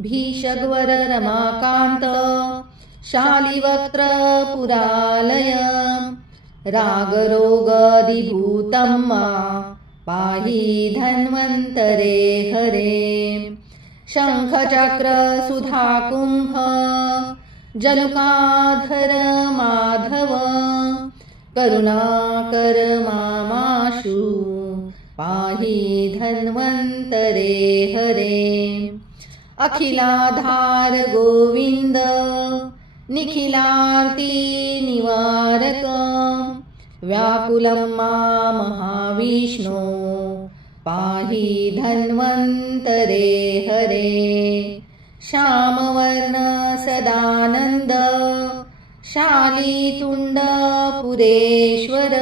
भीषग्वर रमाकान्त शालिवक्त्र पुरालय रागरोगदिभूतं मा पाहि धन्वन्तरे हरे शङ्खचक्र सुधाकुम्भ जलुकाधर माधव करुणाकर मामाशु पाहि धन्वन्तरे हरे अखिलाधार गोविन्द निखिलार्ति निवारक व्याकुलं मा महाविष्णो पाहि धन्वन्तरे हरे श्यामवर्ण सदानन्द शालितुण्ड पुरेश्वर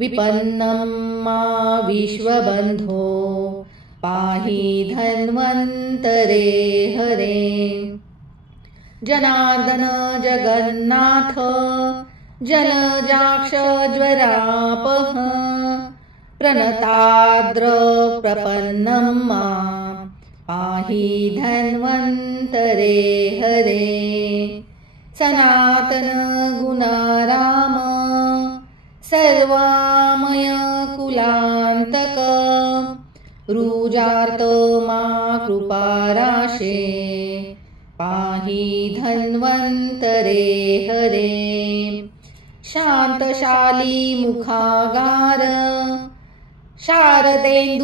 विपन्नं मा विश्वबन्धो पाहि धन्वन्तरे हरे जनार्दन जगन्नाथ जलजाक्ष ज्वरापः प्रणताद्र प्रपन्नं मा पाहि धन्वन्तरे हरे सनातन गुणाराम सर्वामय कुलान्तक रुजार्त मा कृपाराशे पाहि धन्वन्तरे हरे शान्तशाली मुखागार शारदेन्दुनिभानन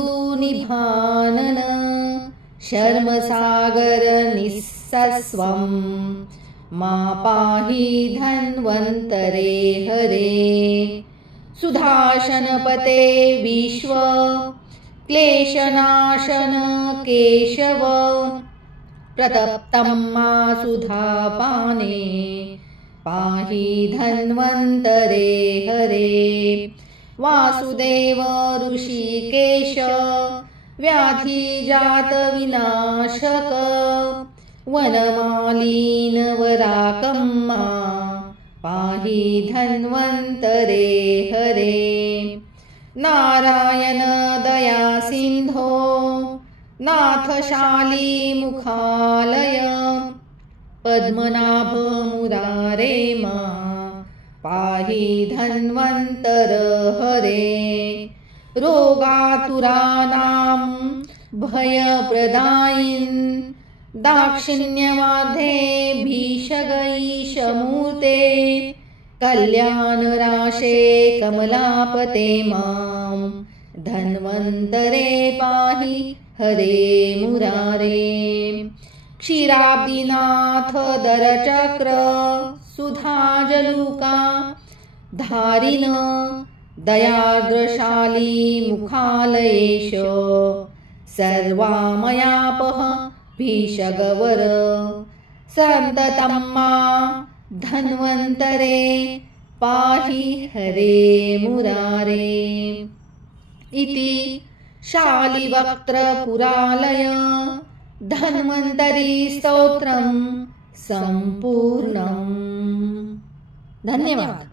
शर्मसागर निःसस्वं मा पाहि धन्वन्तरे हरे सुधाशनपते विश्व क्लेशनाशन केशव प्रतप्तं मा सुधापाने पाहि धन्वन्तरे हरे वासुदेव ऋषिकेश व्याधिजात विनाशक वनमालीन वराकं मा पाहि धन्वन्तरे हरे नारायण दया सिन्धो नाथशाली मुखालय पद्मनाभ मुरारे मा पाहि धन्वन्तर हरे रोगातुरानां भयप्रदायिन् दाक्षिण्यमाधे भीषगैशमूर्ते कल्याणराशे कमलापते मां धन्वन्तरे पाहि हरे मुरारे क्षीराब्दिनाथ दरचक्र सुधाजलुका धारिण दयार्द्रशाली मुखालयेश सर्वामयापः भीषगवर सन्ततं मा धन्वन्तरे पाहि हरे मुरारे इति शालिवक्त्रपुरालय धन्वन्तरी स्तोत्रं सम्पूर्णम्। धन्यवाद।